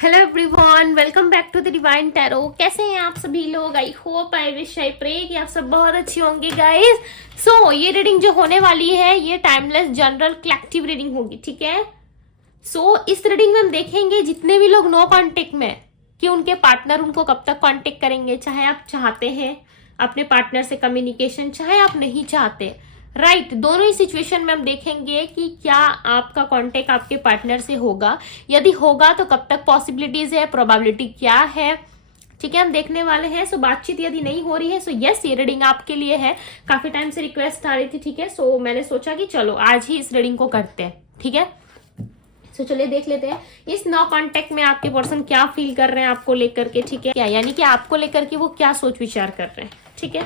Hello everyone, welcome back to the Divine Tarot. कैसे हैं आप सभी लोग? I hope, I wish, I pray कि आप सब बहुत अच्छी होंगे गाइस। सो ये रीडिंग जो होने वाली है ये टाइमलेस जनरल कलेक्टिव रीडिंग होगी, ठीक है। इस रीडिंग में हम देखेंगे जितने भी लोग नो कांटेक्ट में कि उनके पार्टनर उनको कब तक कांटेक्ट करेंगे, चाहे आप चाहते हैं अपने पार्टनर से कम्युनिकेशन, चाहे आप नहीं चाहते, राइट। दोनों ही सिचुएशन में हम देखेंगे कि क्या आपका कांटेक्ट आपके पार्टनर से होगा, यदि होगा तो कब तक पॉसिबिलिटीज है, प्रोबेबिलिटी क्या है, ठीक है, हम देखने वाले हैं। बातचीत यदि नहीं हो रही है यस, ये रीडिंग आपके लिए है। काफी टाइम से रिक्वेस्ट आ रही थी, ठीक है। मैंने सोचा कि चलो आज ही इस रीडिंग को करते हैं, ठीक है। चलिए देख लेते हैं इस नो कांटेक्ट में आपके पर्सन क्या फील कर रहे हैं आपको लेकर के, ठीक है। क्या यानी कि आपको लेकर के वो क्या सोच विचार कर रहे हैं, ठीक है।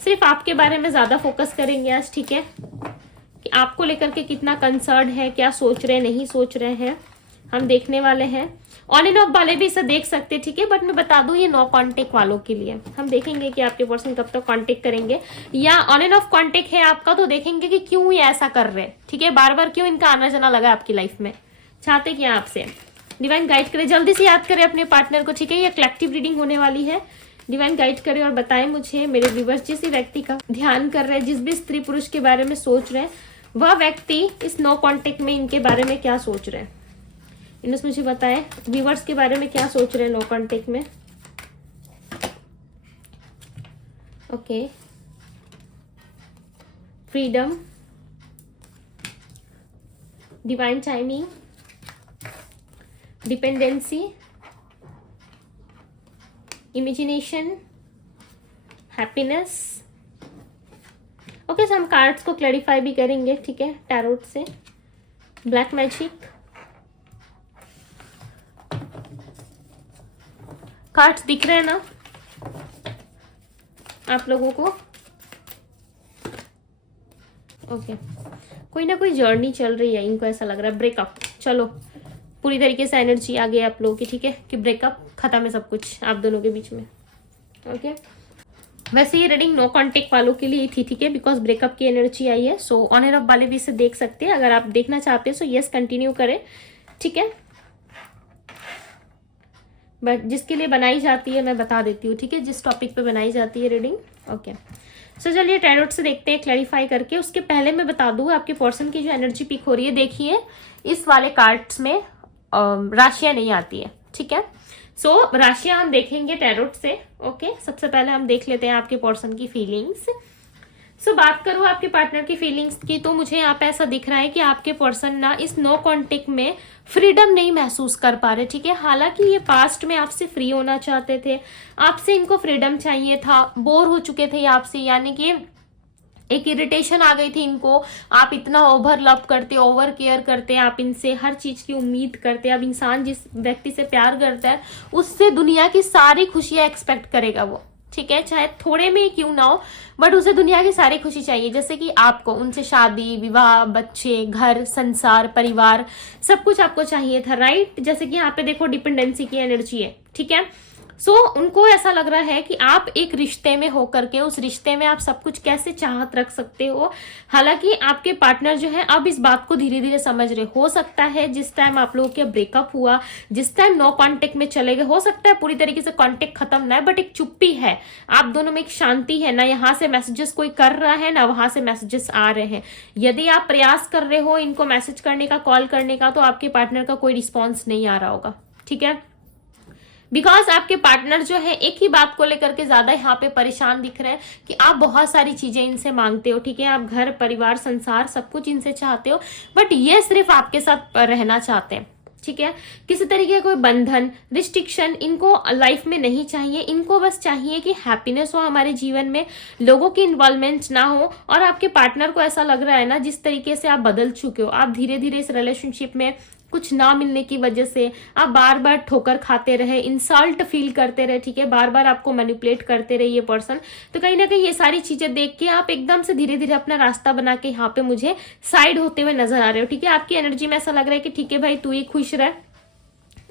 सिर्फ आपके बारे में ज्यादा फोकस करेंगे आज, ठीक है, कि आपको लेकर के कितना कंसर्न है, क्या सोच रहे हैं, नहीं सोच रहे हैं, हम देखने वाले हैं। ऑन एंड ऑफ वाले भी इसे देख सकते हैं, ठीक है, बट मैं बता दूं ये नो कांटेक्ट वालों के लिए। हम देखेंगे कि आपके पर्सन कब तक कांटेक्ट करेंगे, या ऑन एंड ऑफ कांटेक्ट है आपका तो देखेंगे कि क्यों ये ऐसा कर रहे हैं, ठीक है। बार बार क्यों इनका आना जाना लगा आपकी लाइफ में, चाहते क्या आपसे। डिवाइन गाइड करे, जल्दी से याद करें अपने पार्टनर को, ठीक है। ये कलेक्टिव रीडिंग होने वाली है। डिवाइन गाइड करे और बताएं मुझे मेरे व्यूअर्स जिस व्यक्ति का ध्यान कर रहे हैं, जिस भी स्त्री पुरुष के बारे में सोच रहे हैं, वह व्यक्ति इस नो कांटेक्ट में इनके बारे में क्या सोच रहे हैं। इन्हें मुझे बताएं व्यूअर्स के बारे में क्या सोच रहे हैं नो कांटेक्ट में। Okay, freedom, divine timing, dependency, imagination, happiness. Okay, हम कार्ड्स को क्लैरिफाई भी करेंगे, ठीक है, टैरोट से। ब्लैक मैजिक, कार्ड्स दिख रहे हैं ना आप लोगों को? ओके, कोई ना कोई जर्नी चल रही है, इनको ऐसा लग रहा है ब्रेकअप। चलो पूरी तरीके से एनर्जी आ गई आप लोगों की, ठीक है, कि ब्रेकअप खत्म है सब कुछ आप दोनों के बीच में। ओके, वैसे ये रीडिंग नो कांटेक्ट वालों के लिए थी, ठीक है, बिकॉज ब्रेकअप की एनर्जी आई है। ऑन एंड ऑफ वाले भी इसे देख सकते हैं। अगर आप देखना चाहते हैं यस कंटिन्यू करें, ठीक है। बट जिसके लिए बनाई जाती है मैं बता देती हूँ, ठीक है, जिस टॉपिक पे बनाई जाती है रीडिंग। ओके, चलिए टैरोट से देखते हैं क्लैरिफाई करके। उसके पहले मैं बता दूं आपके पर्सन की जो एनर्जी पिक हो रही है, देखिए इस वाले कार्ड्स में राशियां नहीं आती है, ठीक है। राशियां हम देखेंगे टैरोट से। ओके, सबसे पहले हम देख लेते हैं आपके पर्सन की फीलिंग्स। बात करूं आपके पार्टनर की फीलिंग्स की, तो मुझे यहाँ पे ऐसा दिख रहा है कि आपके पर्सन ना इस नो कांटेक्ट में फ्रीडम नहीं महसूस कर पा रहे, ठीक है। हालांकि ये पास्ट में आपसे फ्री होना चाहते थे, आपसे इनको फ्रीडम चाहिए था, बोर हो चुके थे आपसे, यानी कि एक इरिटेशन आ गई थी इनको। आप इतना ओवर लव करते, ओवर केयर करते, आप इनसे हर चीज की उम्मीद करते। अब इंसान जिस व्यक्ति से प्यार करता है उससे दुनिया की सारी खुशियां एक्सपेक्ट करेगा वो, ठीक है, चाहे थोड़े में ही क्यों ना हो, बट उसे दुनिया की सारी खुशी चाहिए। जैसे कि आपको उनसे शादी, विवाह, बच्चे, घर, संसार, परिवार, सब कुछ आपको चाहिए था, राइट। जैसे कि यहाँ पे देखो डिपेंडेंसी की एनर्जी है, ठीक है। उनको ऐसा लग रहा है कि आप एक रिश्ते में होकर के उस रिश्ते में आप सब कुछ कैसे चाहत रख सकते हो। हालांकि आपके पार्टनर जो है अब इस बात को धीरे धीरे समझ रहे। हो सकता है जिस टाइम आप लोगों के ब्रेकअप हुआ, जिस टाइम नो कांटेक्ट में चले गए, हो सकता है पूरी तरीके से कांटेक्ट खत्म ना है, बट एक चुप्पी है आप दोनों में, एक शांति है ना। यहाँ से मैसेजेस कोई कर रहा है ना वहां से मैसेजेस आ रहे हैं। यदि आप प्रयास कर रहे हो इनको मैसेज करने का, कॉल करने का, तो आपके पार्टनर का कोई रिस्पॉन्स नहीं आ रहा होगा, ठीक है। बिकॉज आपके पार्टनर जो है एक ही बात को लेकर के ज्यादा यहाँ पे परेशान दिख रहे हैं कि आप बहुत सारी चीजें इनसे मांगते हो, ठीक है। आप घर, परिवार, संसार सब कुछ इनसे चाहते हो, बट ये सिर्फ आपके साथ रहना चाहते हैं, ठीक है। किसी तरीके का कोई बंधन, रिस्ट्रिक्शन इनको लाइफ में नहीं चाहिए। इनको बस चाहिए कि हैप्पीनेस हो हमारे जीवन में, लोगों की इन्वॉल्वमेंट ना हो। और आपके पार्टनर को ऐसा लग रहा है ना, जिस तरीके से आप बदल चुके हो, आप धीरे धीरे इस रिलेशनशिप में कुछ ना मिलने की वजह से आप बार बार ठोकर खाते रहे, इंसल्ट फील करते रहे, ठीक है, बार बार आपको मैनिपुलेट करते रहे ये पर्सन। तो कहीं ना कहीं ये सारी चीजें देख के आप एकदम से धीरे धीरे अपना रास्ता बना के यहाँ पे मुझे साइड होते हुए नजर आ रहे हो, ठीक है। आपकी एनर्जी में ऐसा लग रहा है कि ठीक है भाई तू ही खुश रह,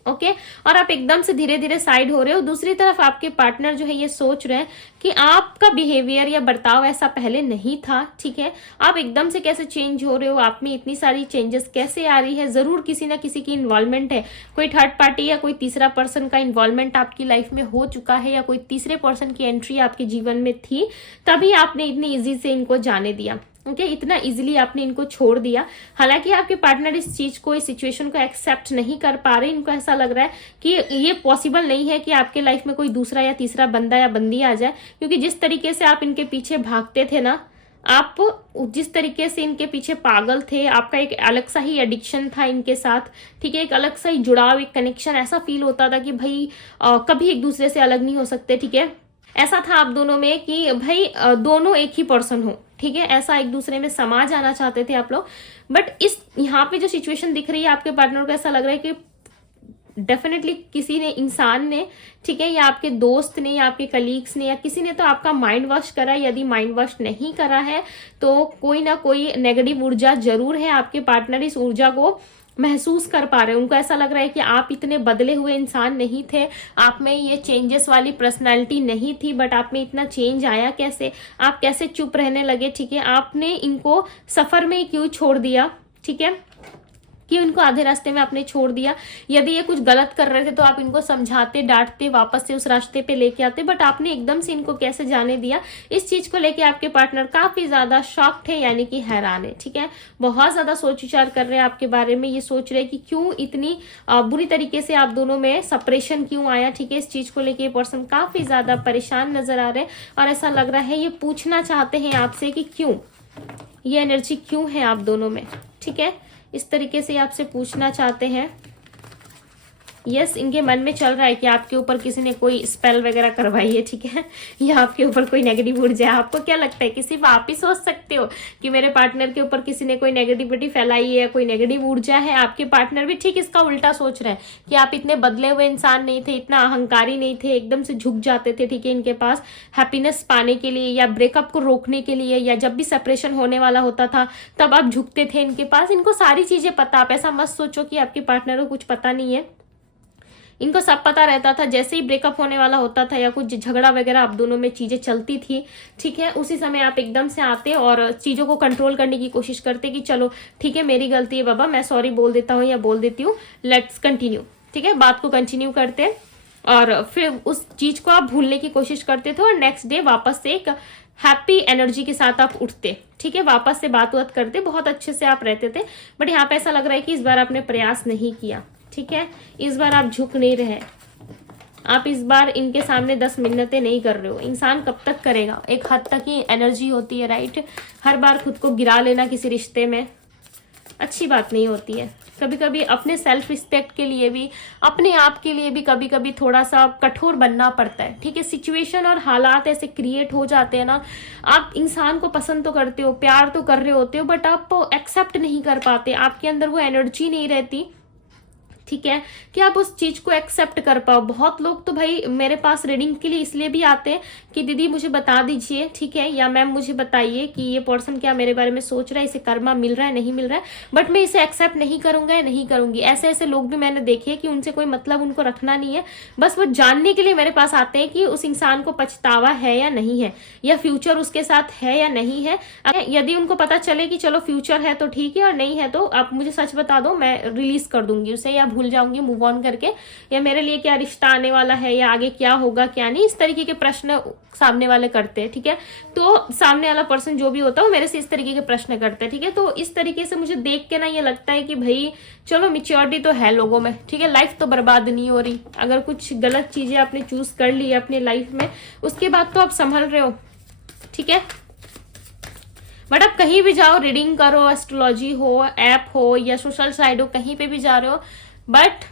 ओके और आप एकदम से धीरे धीरे साइड हो रहे हो। दूसरी तरफ आपके पार्टनर जो है ये सोच रहे हैं कि आपका बिहेवियर या बर्ताव ऐसा पहले नहीं था, ठीक है, आप एकदम से कैसे चेंज हो रहे हो, आप में इतनी सारी चेंजेस कैसे आ रही है। जरूर किसी ना किसी की इन्वॉल्वमेंट है, कोई थर्ड पार्टी या कोई तीसरा पर्सन का इन्वॉल्वमेंट आपकी लाइफ में हो चुका है, या कोई तीसरे पर्सन की एंट्री आपके जीवन में थी, तभी आपने इतनी ईजी से इनको जाने दिया। ओके इतना इजीली आपने इनको छोड़ दिया। हालांकि आपके पार्टनर इस चीज को, इस सिचुएशन को एक्सेप्ट नहीं कर पा रहे। इनको ऐसा लग रहा है कि ये पॉसिबल नहीं है कि आपके लाइफ में कोई दूसरा या तीसरा बंदा या बंदी आ जाए, क्योंकि जिस तरीके से आप इनके पीछे भागते थे ना, आप जिस तरीके से इनके पीछे पागल थे, आपका एक अलग सा ही एडिक्शन था इनके साथ, ठीक है, एक अलग सा ही जुड़ाव, एक कनेक्शन ऐसा फील होता था कि भाई कभी एक दूसरे से अलग नहीं हो सकते, ठीक है। ऐसा था आप दोनों में कि भाई दोनों एक ही पर्सन हो, ठीक है, ऐसा एक दूसरे में समा जाना चाहते थे आप लोग। बट इस यहाँ पे जो सिचुएशन दिख रही है आपके पार्टनर को, ऐसा लग रहा है कि डेफिनेटली किसी ने, इंसान ने, ठीक है, या आपके दोस्त ने या आपके कलीग्स ने या किसी ने तो आपका माइंड वॉश करा। यदि माइंड वॉश नहीं करा है तो कोई ना कोई नेगेटिव ऊर्जा जरूर है। आपके पार्टनर इस ऊर्जा को महसूस कर पा रहे हैं। उनको ऐसा लग रहा है कि आप इतने बदले हुए इंसान नहीं थे, आप में ये चेंजेस वाली पर्सनालिटी नहीं थी, बट आप में इतना चेंज आया कैसे, आप कैसे चुप रहने लगे, ठीक है, आपने इनको सफर में क्यों छोड़ दिया, ठीक है, कि उनको आधे रास्ते में आपने छोड़ दिया। यदि ये कुछ गलत कर रहे थे तो आप इनको समझाते, डांटते, वापस से उस रास्ते पे लेके आते, बट आपने एकदम से इनको कैसे जाने दिया। इस चीज को लेके आपके पार्टनर काफी ज्यादा शॉक्ड है, यानी कि हैरान है, ठीक है, बहुत ज्यादा सोच विचार कर रहे हैं आपके बारे में। ये सोच रहे हैं कि क्यों इतनी बुरी तरीके से आप दोनों में सेपरेशन क्यों आया, ठीक है। इस चीज को लेके ये पर्सन काफी ज्यादा परेशान नजर आ रहे हैं और ऐसा लग रहा है ये पूछना चाहते हैं आपसे कि क्यों, ये एनर्जी क्यों है आप दोनों में, ठीक है, इस तरीके से आपसे पूछना चाहते हैं। यस, इनके मन में चल रहा है कि आपके ऊपर किसी ने कोई स्पेल वगैरह करवाई है, ठीक है, या आपके ऊपर कोई नेगेटिव ऊर्जा है। आपको क्या लगता है कि सिर्फ आप ही सोच सकते हो कि मेरे पार्टनर के ऊपर किसी ने कोई नेगेटिविटी फैलाई है, कोई नेगेटिव ऊर्जा है? आपके पार्टनर भी ठीक इसका उल्टा सोच रहे हैं कि आप इतने बदले हुए इंसान नहीं थे, इतना अहंकारी नहीं थे, एकदम से झुक जाते थे, ठीक है, इनके पास हैप्पीनेस पाने के लिए या ब्रेकअप को रोकने के लिए, या जब भी सेपरेशन होने वाला होता था तब आप झुकते थे इनके पास। इनको सारी चीजें पता। आप ऐसा मत सोचो कि आपके पार्टनर को कुछ पता नहीं है, इनको सब पता रहता था। जैसे ही ब्रेकअप होने वाला होता था या कुछ झगड़ा वगैरह आप दोनों में चीजें चलती थी, ठीक है, उसी समय आप एकदम से आते और चीजों को कंट्रोल करने की कोशिश करते कि चलो ठीक है मेरी गलती है बाबा, मैं सॉरी बोल देता हूँ या बोल देती हूँ, लेट्स कंटिन्यू, ठीक है, बात को कंटिन्यू करते और फिर उस चीज को आप भूलने की कोशिश करते थे और नेक्स्ट डे वापस से एक हैप्पी एनर्जी के साथ आप उठते, ठीक है, वापस से बात करते, बहुत अच्छे से आप रहते थे। बट यहाँ पे ऐसा लग रहा है कि इस बार आपने प्रयास नहीं किया, ठीक है, इस बार आप झुक नहीं रहे, आप इस बार इनके सामने 10 मिन्नतें नहीं कर रहे हो। इंसान कब तक करेगा, एक हद तक ही एनर्जी होती है, राइट। हर बार खुद को गिरा लेना किसी रिश्ते में अच्छी बात नहीं होती है। कभी कभी अपने सेल्फ रिस्पेक्ट के लिए भी, अपने आप के लिए भी कभी कभी थोड़ा सा कठोर बनना पड़ता है, ठीक है। सिचुएशन और हालात ऐसे क्रिएट हो जाते हैं ना, आप इंसान को पसंद तो करते हो, प्यार तो कर रहे होते हो, बट आप एक्सेप्ट नहीं कर पाते, आपके अंदर वो एनर्जी नहीं रहती, ठीक है, कि आप उस चीज को एक्सेप्ट कर पाओ। बहुत लोग तो भाई मेरे पास रीडिंग के लिए इसलिए भी आते हैं कि दीदी मुझे बता दीजिए, ठीक है, या मैम मुझे बताइए कि ये पर्सन क्या मेरे बारे में सोच रहा है, इसे कर्मा मिल रहा है नहीं मिल रहा है, बट मैं इसे एक्सेप्ट नहीं करूंगा या नहीं करूंगी। ऐसे ऐसे लोग भी मैंने देखे कि उनसे कोई मतलब उनको रखना नहीं है, बस वो जानने के लिए मेरे पास आते हैं कि उस इंसान को पछतावा है या नहीं है, या फ्यूचर उसके साथ है या नहीं है। यदि उनको पता चले कि चलो फ्यूचर है तो ठीक है और नहीं है तो आप मुझे सच बता दो, मैं रिलीज कर दूंगी उसे या भूल जाऊंगी मूव ऑन करके, या मेरे लिए क्या रिश्ता आने वाला है या आगे क्या होगा क्या नहीं, इस तरीके के प्रश्न सामने वाले करते हैं, ठीक है। तो सामने वाला पर्सन जो भी होता है वो मेरे से इस तरीके के प्रश्न करते हैं, ठीक है। तो इस तरीके से मुझे देख के ना ये लगता है कि भाई चलो मैच्योरिटी तो है लोगों में, ठीक है, लाइफ तो बर्बाद नहीं हो रही। अगर कुछ गलत चीजें आपने चूज कर ली है अपनी लाइफ में, उसके बाद तो आप संभल रहे हो, ठीक है। बट आप कहीं भी जाओ, रीडिंग करो, एस्ट्रोलॉजी हो, ऐप हो या सोशल साइट हो, कहीं पे भी जा रहे हो, बट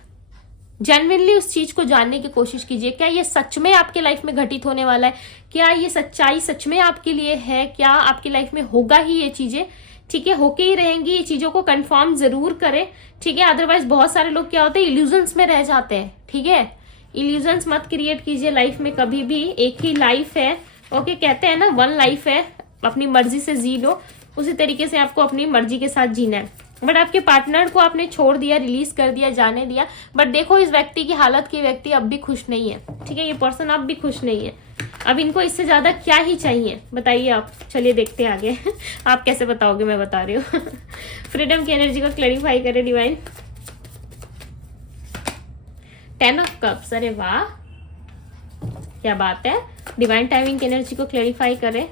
जेन्युइनली उस चीज को जानने की कोशिश कीजिए। क्या ये सच में आपके लाइफ में घटित होने वाला है? क्या ये सच्चाई सच में आपके लिए है? क्या आपकी लाइफ में होगा ही ये चीजें? ठीक है, होके ही रहेंगी। ये चीजों को कंफर्म जरूर करें, ठीक है। अदरवाइज बहुत सारे लोग क्या होते हैं, इल्यूजन्स में रह जाते हैं, ठीक है। इल्यूजन्स मत क्रिएट कीजिए लाइफ में कभी भी। एक ही लाइफ है, ओके, कहते हैं ना वन लाइफ है, अपनी मर्जी से जी लो, उसी तरीके से आपको अपनी मर्जी के साथ जीना है। बट आपके पार्टनर को आपने छोड़ दिया, रिलीज कर दिया, जाने दिया, बट देखो इस व्यक्ति की हालत की व्यक्ति अब भी खुश नहीं है, ठीक है। ये पर्सन अब भी खुश नहीं है। अब इनको इससे ज्यादा क्या ही चाहिए बताइए आप। चलिए देखते हैं आगे आप कैसे बताओगे, मैं बता रही हूँ फ्रीडम की एनर्जी को क्लैरिफाई करें डिवाइन। 10 ऑफ कप्स, अरे वाह क्या बात है। डिवाइन टाइमिंग की एनर्जी को क्लैरिफाई करें।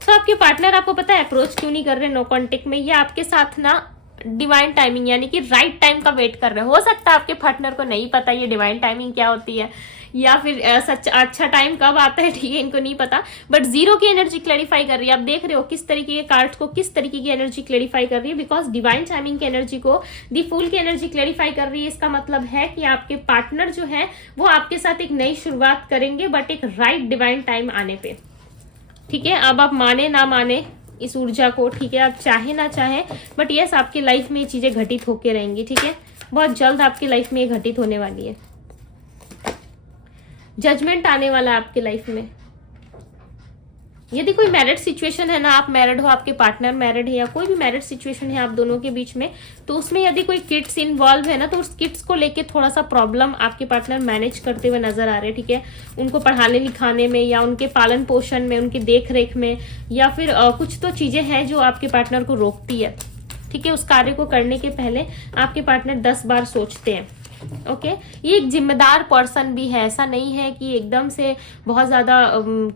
तो आपके पार्टनर आपको पता है अप्रोच क्यों नहीं कर रहे नो कांटेक्ट में, ये आपके साथ ना डिवाइन टाइमिंग यानी कि राइट टाइम का वेट कर रहे हो सकता है आपके पार्टनर को नहीं पता ये डिवाइन टाइमिंग क्या होती है, या फिर सच अच्छा टाइम कब आता है, ठीक है, इनको नहीं पता। बट जीरो की एनर्जी क्लैरिफाई कर रही है। आप देख रहे हो किस तरीके के कार्ड्स को किस तरीके की एनर्जी क्लैरिफाई कर रही है, बिकॉज डिवाइन टाइमिंग की एनर्जी को दी फूल की एनर्जी क्लैरिफाई कर रही है। इसका मतलब है कि आपके पार्टनर जो है वो आपके साथ एक नई शुरुआत करेंगे, बट एक राइट डिवाइन टाइम आने पे, ठीक है। अब आप माने ना माने इस ऊर्जा को, ठीक है, आप चाहे ना चाहे, बट यस आपकी लाइफ में ये चीजें घटित होके रहेंगी, ठीक है। बहुत जल्द आपकी लाइफ में ये घटित होने वाली है। जजमेंट आने वाला है आपकी लाइफ में। यदि कोई मैरिड सिचुएशन है ना, आप मैरिड हो, आपके पार्टनर मैरिड है, या कोई भी मैरिड सिचुएशन है आप दोनों के बीच में, तो उसमें यदि कोई किड्स इन्वॉल्व है ना, तो उस किड्स को लेके थोड़ा सा प्रॉब्लम आपके पार्टनर मैनेज करते हुए नजर आ रहे हैं, ठीक है। उनको पढ़ाने लिखाने में, या उनके पालन पोषण में, उनकी देख रेख में, या फिर कुछ तो चीजें हैं जो आपके पार्टनर को रोकती है, ठीक है। उस कार्य को करने के पहले आपके पार्टनर 10 बार सोचते हैं, ओके। ये एक जिम्मेदार पर्सन भी है, ऐसा नहीं है कि एकदम से बहुत ज्यादा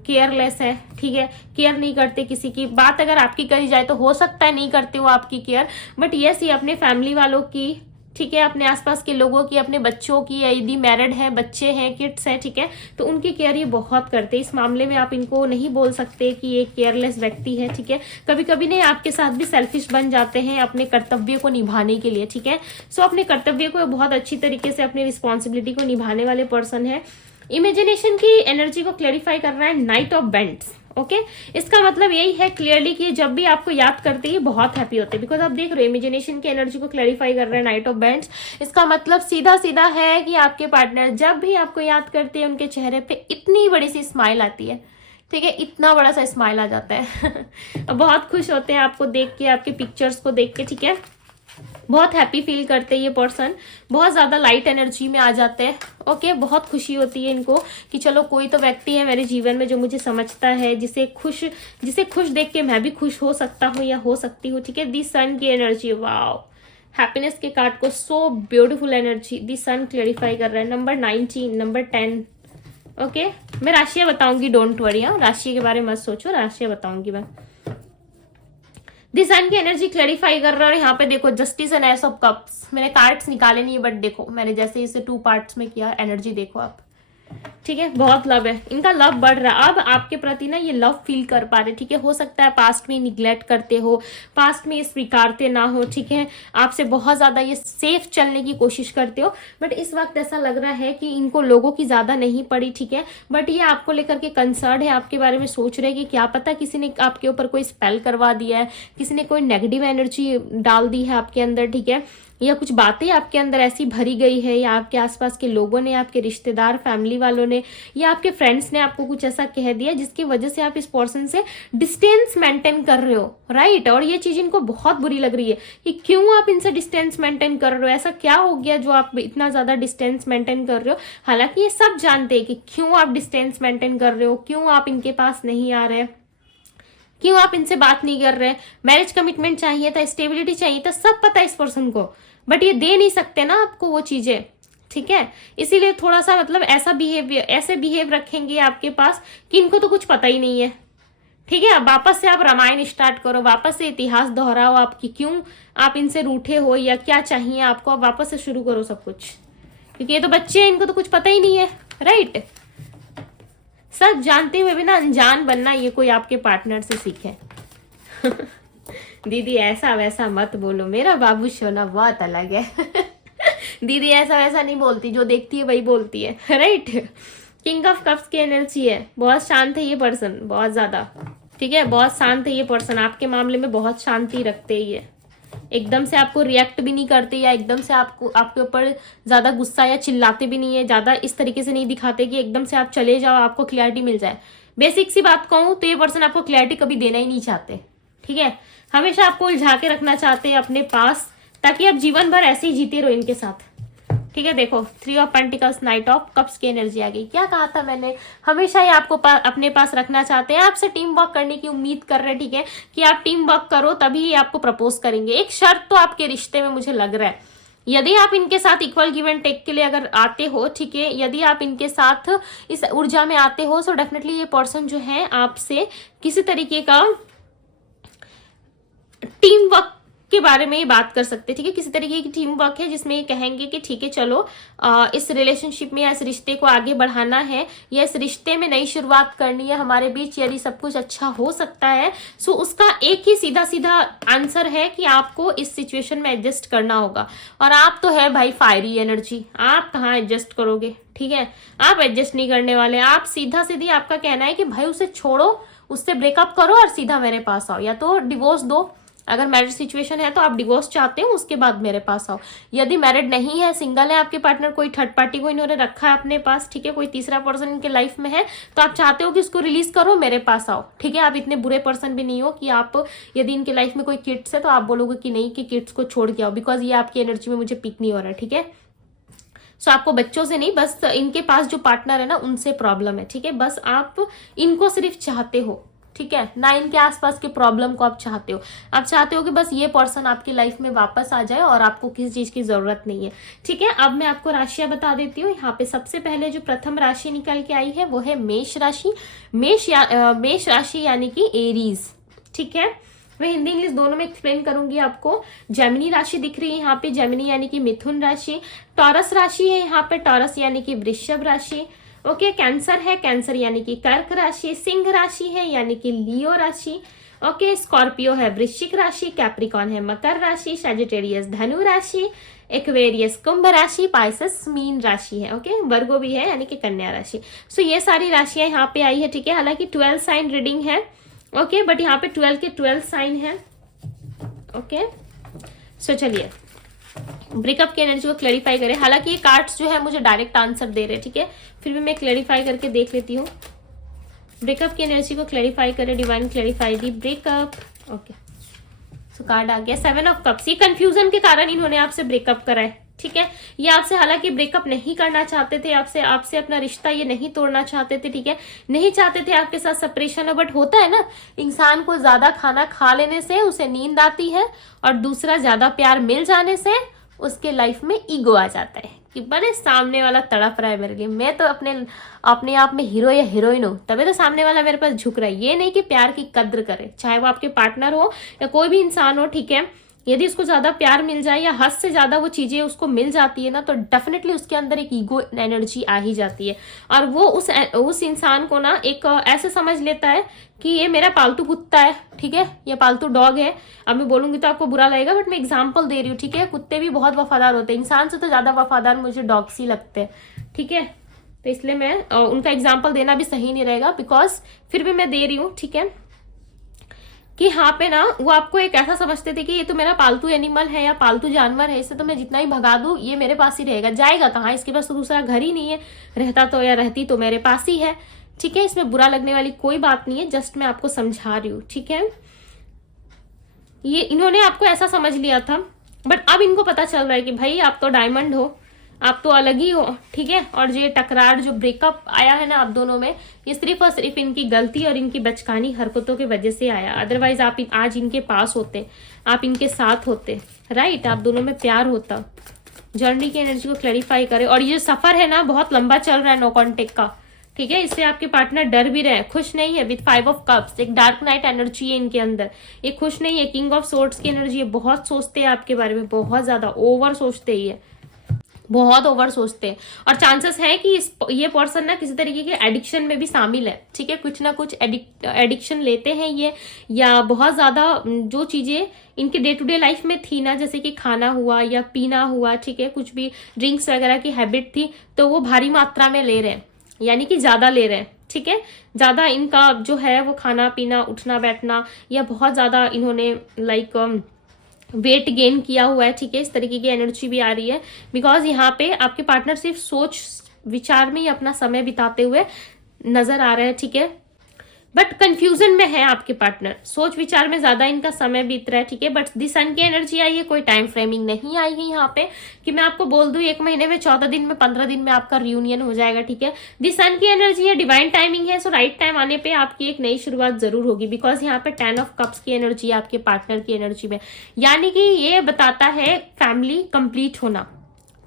केयरलेस है, ठीक है। केयर नहीं करते किसी की बात, अगर आपकी करी जाए तो हो सकता है नहीं करते हो आपकी केयर, बट यस ये अपने फैमिली वालों की, ठीक है, अपने आसपास के लोगों की, अपने बच्चों की, यदि मैरिड है, बच्चे हैं, किड्स हैं, ठीक है, तो उनकी केयर ये बहुत करते हैं। इस मामले में आप इनको नहीं बोल सकते कि ये केयरलेस व्यक्ति है, ठीक है। कभी कभी नहीं आपके साथ भी सेल्फिश बन जाते हैं अपने कर्तव्य को निभाने के लिए, ठीक है। सो अपने कर्तव्य को बहुत अच्छी तरीके से, अपनी रिस्पॉन्सिबिलिटी को निभाने वाले पर्सन है। इमेजिनेशन की एनर्जी को क्लैरिफाई कर रहा है नाइट ऑफ बेंट्स, ओके। इसका मतलब यही है क्लियरली कि जब भी आपको याद करते ही बहुत हैप्पी होते हैं, बिकॉज आप देख रहे हो इमेजिनेशन की एनर्जी को क्लैरिफाई कर रहे हैं नाइट ऑफ बैंड्स। इसका मतलब सीधा सीधा है कि आपके पार्टनर जब भी आपको याद करते हैं उनके चेहरे पे इतनी बड़ी सी स्माइल आती है, ठीक है, इतना बड़ा सा स्माइल आ जाता है बहुत खुश होते हैं आपको देख के, आपके पिक्चर्स को देख के, ठीक है। बहुत हैप्पी फील करते हैं ये पर्सन, बहुत ज्यादा लाइट एनर्जी में आ जाते हैं, ओके। बहुत खुशी होती है इनको कि चलो कोई तो व्यक्ति है मेरे जीवन में जो मुझे समझता है, जिसे खुश देख के मैं भी खुश हो सकता हूँ या हो सकती हूँ, ठीक है। दी सन की एनर्जी, वाओ, हैप्पीनेस के कार्ड को, सो ब्यूटीफुल एनर्जी दी सन क्लैरिफाई कर रहा है। Number 19, number 10, okay. मैं राशियां बताऊंगी, डोंट वरी, राशि के बारे में मत सोचो, राशियां बताऊंगी मैं। दी सन की एनर्जी क्लैरिफाई कर रहा है। यहाँ पे देखो justice and S of cups, मैंने कार्ड्स निकाले नहीं है, बट देखो मैंने जैसे इसे 2 पार्ट्स में किया, एनर्जी देखो आप, ठीक है। बहुत लव है इनका, लव बढ़ रहा है अब आपके प्रति ना, ये लव फील कर पा रहे, ठीक है। हो सकता है पास्ट में निग्लेक्ट करते हो, पास्ट में ये स्वीकारते ना हो, ठीक है, आपसे बहुत ज्यादा ये सेफ चलने की कोशिश करते हो, बट इस वक्त ऐसा लग रहा है कि इनको लोगों की ज्यादा नहीं पड़ी, ठीक है। बट ये आपको लेकर के कंसर्न है, आपके बारे में सोच रहे हैं कि क्या पता किसी ने आपके ऊपर कोई स्पेल करवा दिया है, किसी ने कोई नेगेटिव एनर्जी डाल दी है आपके अंदर, ठीक है, या कुछ बातें आपके अंदर ऐसी भरी गई है, या आपके आसपास के लोगों ने, आपके रिश्तेदार, फैमिली वालों ने, या आपके फ्रेंड्स ने आपको कुछ ऐसा कह दिया जिसकी वजह से आप इस पर्सन से डिस्टेंस मेंटेन कर रहे हो, राइट। और ये चीज इनको बहुत बुरी लग रही है कि क्यों आप इनसे डिस्टेंस मेंटेन कर रहे हो, ऐसा क्या हो गया जो आप इतना ज्यादा डिस्टेंस मेंटेन कर रहे हो। हालांकि ये सब जानते हैं कि क्यों आप डिस्टेंस मेंटेन कर रहे हो, क्यों आप इनके पास नहीं आ रहे, क्यों आप इनसे बात नहीं कर रहे। मैरिज कमिटमेंट चाहिए था, स्टेबिलिटी चाहिए था, सब पता है इस पर्सन को, बट ये दे नहीं सकते ना आपको वो चीजें, ठीक है। इसीलिए थोड़ा सा मतलब ऐसे बिहेव रखेंगे आपके पास कि इनको तो कुछ पता ही नहीं है, ठीक है। अब वापस से आप रामायण स्टार्ट करो, वापस से इतिहास दोहराओ आपकी, क्यों आप इनसे रूठे हो या क्या चाहिए आपको, आप वापस से शुरू करो सब कुछ, क्योंकि ये तो बच्चे हैं, इनको तो कुछ पता ही नहीं है, राइट। सब जानते हुए भी ना अनजान बनना, ये कोई आपके पार्टनर से सीखे दीदी ऐसा वैसा मत बोलो, मेरा बाबू सोना बहुत अलग है दीदी ऐसा वैसा नहीं बोलती, जो देखती है वही बोलती है, राइट। किंग ऑफ कप्स की एनर्जी है, बहुत शांत है ये पर्सन, बहुत ज्यादा, ठीक है, बहुत शांत है ये पर्सन, आपके मामले में बहुत शांति रखते ही है, एकदम से आपको रिएक्ट भी नहीं करते, या एकदम से आपके ऊपर ज्यादा गुस्सा या चिल्लाते भी नहीं है, ज्यादा इस तरीके से नहीं दिखाते कि एकदम से आप चले जाओ, आपको क्लैरिटी मिल जाए। बेसिक सी बात कहूं तो ये पर्सन आपको क्लैरिटी कभी देना ही नहीं चाहते, ठीक है। हमेशा आपको उलझा के रखना चाहते हैं अपने पास, ताकि आप जीवन भर ऐसे ही जीते रहो इनके साथ, ठीक है। देखो 3 of pentacles, night of cups की एनर्जी आ गई। क्या कहा था मैंने, हमेशा ही आपको अपने पास रखना चाहते हैं, आपसे टीम वर्क करने की उम्मीद कर रहे हैं, ठीक है, कि आप टीम वर्क करो तभी ये आपको प्रपोज करेंगे। एक शर्त तो आपके रिश्ते में मुझे लग रहा है, यदि आप इनके साथ इक्वल गिव एंड टेक के लिए अगर आते हो, ठीक है, यदि आप इनके साथ इस ऊर्जा में आते हो, तो डेफिनेटली ये पर्सन जो है आपसे किसी तरीके का टीम वर्क के बारे में ये बात कर सकते हैं, ठीक है। किसी तरीके की टीम वर्क है जिसमें ये कहेंगे कि ठीक है चलो इस रिलेशनशिप में या इस रिश्ते को आगे बढ़ाना है, या इस रिश्ते में नई शुरुआत करनी है हमारे बीच, यदि सब कुछ अच्छा हो सकता है। सो उसका एक ही सीधा सीधा आंसर है कि आपको इस सिचुएशन में एडजस्ट करना होगा। और आप तो है भाई फायरी एनर्जी, आप कहाँ एडजस्ट करोगे, ठीक है, आप एडजस्ट नहीं करने वाले। आप सीधा सीधी आपका कहना है कि भाई उसे छोड़ो, उससे ब्रेकअप करो और सीधा मेरे पास आओ, या तो डिवोर्स दो। अगर मैरिड सिचुएशन है तो आप डिवोर्स चाहते हो, उसके बाद मेरे पास आओ। यदि मैरिड नहीं है, सिंगल है आपके पार्टनर, कोई थर्ड पार्टी को इन्होंने रखा है अपने पास, ठीक है, कोई तीसरा पर्सन इनके लाइफ में है, तो आप चाहते हो कि उसको रिलीज करो, मेरे पास आओ, ठीक है। आप इतने बुरे पर्सन भी नहीं हो कि आप, यदि इनके लाइफ में कोई किड्स है तो आप बोलोगे कि नहीं कि किड्स को छोड़ के आओ, बिकॉज ये आपकी एनर्जी में मुझे पिक नहीं हो रहा है, ठीक है। सो आपको बच्चों से नहीं, बस इनके पास जो पार्टनर है ना उनसे प्रॉब्लम है, ठीक है। बस आप इनको सिर्फ चाहते हो, ठीक है, ना इनके आसपास के प्रॉब्लम को आप चाहते हो। आप चाहते हो कि बस ये पर्सन आपकी लाइफ में वापस आ जाए और आपको किसी चीज की जरूरत नहीं है, ठीक है। अब मैं आपको राशियां बता देती हूँ। यहाँ पे सबसे पहले जो प्रथम राशि निकल के आई है वो है मेष राशि। मेष राशि यानी कि एरीज, ठीक है। मैं हिंदी इंग्लिश दोनों में एक्सप्लेन करूंगी आपको। जेमिनी राशि दिख रही है यहाँ पे, जेमिनी यानी कि मिथुन राशि। टॉरस राशि है यहाँ पे, टॉरस यानी कि वृषभ राशि। ओके, कैंसर है, कैंसर यानी कि कर्क राशि। सिंह राशि है यानी कि लियो राशि। ओके, स्कॉर्पियो है वृश्चिक राशि। कैप्रिकॉन है मकर राशि। सैजिटेरियस धनु राशि। एक्वेरियस कुंभ राशि। पाइसेस मीन राशि है। ओके, वर्गो भी है यानी कि कन्या राशि। सो ये सारी राशियां यहाँ पे आई है, ठीक है। हालांकि 12 साइन रीडिंग है, ओके, बट यहाँ पे 12 के 12 साइन है। ओके, सो चलिए ब्रेकअप की एनर्जी को क्लैरिफाई करें। हालांकि ये कार्ड्स जो है मुझे डायरेक्ट आंसर दे रहे हैं, ठीक है, फिर भी मैं क्लैरिफाई करके देख लेती हूँ। ब्रेकअप की एनर्जी को क्लैरिफाई करें। डिवाइन क्लैरिफाई दी ब्रेकअप। ओके, सो कार्ड आ गया 7 ऑफ कप्स। ये कंफ्यूजन के कारण इन्होंने आपसे ब्रेकअप करा है, ठीक है। ये आपसे हालांकि ब्रेकअप नहीं करना चाहते थे, आपसे अपना रिश्ता ये नहीं तोड़ना चाहते थे, ठीक है, नहीं चाहते थे आपके साथ सेपरेशन हो। बट होता है ना, इंसान को ज्यादा खाना खा लेने से उसे नींद आती है, और दूसरा ज्यादा प्यार मिल जाने से उसके लाइफ में ईगो आ जाता है कि बड़े सामने वाला तड़प रहा है मेरे लिए, मैं तो अपने आप में हीरो या हीरोइन हूँ, तभी तो सामने वाला मेरे पास झुक रहा है। ये नहीं कि प्यार की कद्र करे, चाहे वो आपके पार्टनर हो या कोई भी इंसान हो, ठीक है। यदि उसको ज्यादा प्यार मिल जाए या हद से ज्यादा वो चीजें उसको मिल जाती है ना, तो डेफिनेटली उसके अंदर एक ईगो एनर्जी आ ही जाती है, और वो उस इंसान को ना एक ऐसे समझ लेता है कि ये मेरा पालतू कुत्ता है, ठीक है, ये पालतू डॉग है। अब मैं बोलूंगी तो आपको बुरा लगेगा, बट मैं एग्जाम्पल दे रही हूँ, ठीक है। कुत्ते भी बहुत वफादार होते हैं, इंसान से तो ज्यादा वफादार मुझे डॉग्स ही लगते हैं, ठीक है। तो इसलिए मैं उनका एग्जाम्पल देना भी सही नहीं रहेगा, बिकॉज फिर भी मैं दे रही हूँ, ठीक है, कि यहाँ पे ना वो आपको एक ऐसा समझते थे कि ये तो मेरा पालतू एनिमल है या पालतू जानवर है, इसे तो मैं जितना ही भगा दूं ये मेरे पास ही रहेगा, जाएगा कहाँ, इसके पास तो दूसरा घर ही नहीं है, रहता तो या रहती तो मेरे पास ही है, ठीक है। इसमें बुरा लगने वाली कोई बात नहीं है, जस्ट मैं आपको समझा रही हूँ, ठीक है। ये इन्होंने आपको ऐसा समझ लिया था, बट अब इनको पता चल रहा है कि भाई आप तो डायमंड हो, आप तो अलग ही हो, ठीक है। और जो टकरार, जो ब्रेकअप आया है ना आप दोनों में, ये सिर्फ और सिर्फ इनकी गलती और इनकी बचकानी हरकतों की वजह से आया। अदरवाइज आप आज इनके पास होते, आप इनके साथ होते, राइट, आप दोनों में प्यार होता। जर्नी की एनर्जी को क्लैरिफाई करें। और ये सफर है ना बहुत लंबा चल रहा है नो कॉन्टेक्ट का, ठीक है। इससे आपके पार्टनर डर भी रहे, खुश नहीं है। विद 5 ऑफ कप्स, एक डार्क नाइट एनर्जी है इनके अंदर, ये खुश नहीं है। किंग ऑफ सोर्ड्स की एनर्जी है, बहुत सोचते हैं आपके बारे में, बहुत ज्यादा ओवर सोचते ही है, बहुत ओवर सोचते हैं। और चांसेस है कि ये पर्सन ना किसी तरीके के एडिक्शन में भी शामिल है, ठीक है, कुछ ना कुछ एडिक्शन लेते हैं ये, या बहुत ज्यादा जो चीजें इनके डे टू डे लाइफ में थी ना, जैसे कि खाना हुआ या पीना हुआ, ठीक है, कुछ भी ड्रिंक्स वगैरह की हैबिट थी, तो वो भारी मात्रा में ले रहे हैं, यानी कि ज्यादा ले रहे हैं, ठीक है। ज्यादा इनका जो है वो खाना पीना, उठना बैठना, या बहुत ज्यादा इन्होंने लाइक वेट गेन किया हुआ है, ठीक है। इस तरीके की एनर्जी भी आ रही है, बिकॉज यहाँ पे आपके पार्टनर सिर्फ सोच विचार में ही अपना समय बिताते हुए नजर आ रहे हैं, ठीक है। बट कंफ्यूजन में है आपके पार्टनर, सोच विचार में ज्यादा इनका समय बीत रहा है, ठीक है। बट दी सन की एनर्जी आई है, कोई टाइम फ्रेमिंग नहीं आई है यहाँ पे कि मैं आपको बोल दूं 1 महीने में, 14 दिन में, 15 दिन में आपका रियूनियन हो जाएगा, ठीक है। दी सन की एनर्जी है, डिवाइन टाइमिंग है, सो राइट टाइम आने पे आपकी एक नई शुरुआत जरूर होगी, बिकॉज यहाँ पे 10 ऑफ कप्स की एनर्जी है आपके पार्टनर की एनर्जी में, यानी कि ये बताता है फैमिली कंप्लीट होना,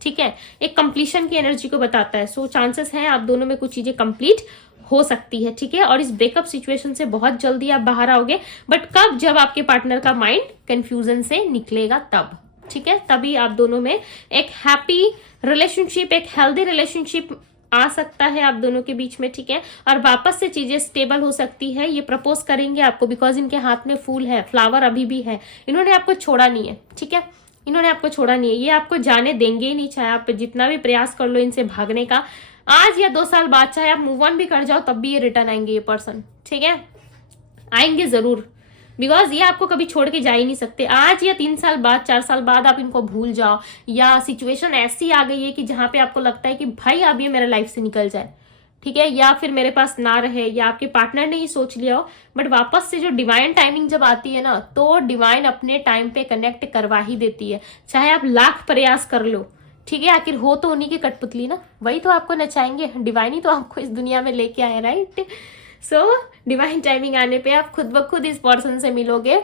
ठीक है, एक कंप्लीशन की एनर्जी को बताता है। सो चांसेस हैं आप दोनों में कुछ चीजें कंप्लीट हो सकती है, ठीक है। और इस ब्रेकअप सिचुएशन से बहुत जल्दी आप बाहर आओगे, बट कब, जब आपके पार्टनर का माइंड कंफ्यूजन से निकलेगा तब, ठीक है, तभी आप दोनों में एक हैप्पी रिलेशनशिप, एक हेल्दी रिलेशनशिप आ सकता है आप दोनों के बीच में, ठीक है। और वापस से चीजें स्टेबल हो सकती है। ये प्रपोज करेंगे आपको बिकॉज इनके हाथ में फूल है, फ्लावर अभी भी है, इन्होंने आपको छोड़ा नहीं है, ठीक है, इन्होंने आपको छोड़ा नहीं है, ये आपको जाने देंगे ही नहीं, चाहे आप जितना भी प्रयास कर लो इनसे भागने का, आज या 2 साल बाद चाहे आप मूव ऑन भी कर जाओ तब भी ये रिटर्न आएंगे, ये पर्सन, ठीक है, आएंगे जरूर, बिकॉज ये आपको कभी छोड़ के जा ही नहीं सकते। आज या 3 साल बाद, 4 साल बाद आप इनको भूल जाओ, या सिचुएशन ऐसी आ गई है कि जहां पे आपको लगता है कि भाई अब ये मेरे लाइफ से निकल जाए, ठीक है, या फिर मेरे पास ना रहे, या आपके पार्टनर ने ही सोच लिया हो, बट वापस से जो डिवाइन टाइमिंग जब आती है ना, तो डिवाइन अपने टाइम पे कनेक्ट करवा ही देती है, चाहे आप लाख प्रयास कर लो, ठीक है। आखिर हो तो उन्हीं की कठपुतली ना, वही तो आपको नचाएंगे, डिवाइन ही तो आपको इस दुनिया में लेके आए, राइट। सो डिवाइन टाइमिंग आने पे आप खुद ब खुद इस पर्सन से मिलोगे,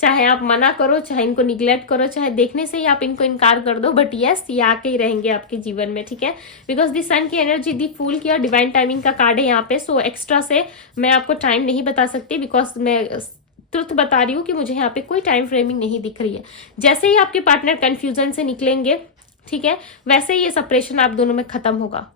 चाहे आप मना करो, चाहे इनको निग्लेक्ट करो, चाहे देखने से ही आप इनको इनकार कर दो, बट यस ये आके ही रहेंगे आपके जीवन में, ठीक है। बिकॉज दी सन की एनर्जी, दी फूल की और डिवाइन टाइमिंग का कार्ड है यहाँ पे। सो एक्स्ट्रा से मैं आपको टाइम नहीं बता सकती, बिकॉज मैं ट्रुथ बता रही हूँ कि मुझे यहाँ पे कोई टाइम फ्रेमिंग नहीं दिख रही है। जैसे ही आपके पार्टनर कंफ्यूजन से निकलेंगे, ठीक है, वैसे ही ये सेपरेशन आप दोनों में खत्म होगा,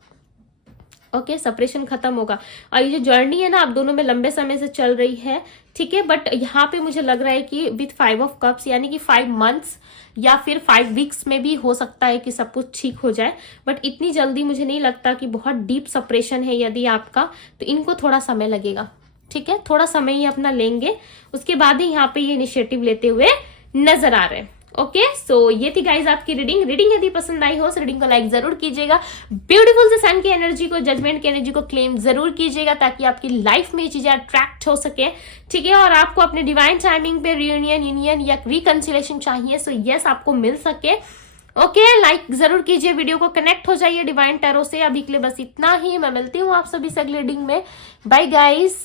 ओके, सेपरेशन खत्म होगा। और ये जो जर्नी है ना आप दोनों में लंबे समय से चल रही है, ठीक है, बट यहाँ पे मुझे लग रहा है कि विथ 5 ऑफ कप्स, यानी कि 5 मंथ्स या फिर 5 वीक्स में भी हो सकता है कि सब कुछ ठीक हो जाए, बट इतनी जल्दी मुझे नहीं लगता कि बहुत डीप सेपरेशन है यदि आपका, तो इनको थोड़ा समय लगेगा, ठीक है, थोड़ा समय ही अपना लेंगे, उसके बाद ही यहाँ पे ये इनिशिएटिव लेते हुए नजर आ रहे हैं। ओके, सो ये थी गाइज आपकी रीडिंग यदि पसंद आई हो तो रीडिंग को लाइक जरूर कीजिएगा, ब्यूटीफुल से सन की एनर्जी को, जजमेंट की एनर्जी को क्लेम जरूर कीजिएगा, ताकि आपकी लाइफ में ये चीजें अट्रैक्ट हो सके, ठीक है। और आपको अपने डिवाइन टाइमिंग पे रियूनियन, यूनियन या रिकंसिलेशन चाहिए, सो यस आपको मिल सके। ओके, लाइक जरूर कीजिए वीडियो को, कनेक्ट हो जाइए डिवाइन टैरो से। अभी के लिए बस इतना ही, मैं मिलती हूँ आप सभी से अगली रीडिंग में। Bye guys.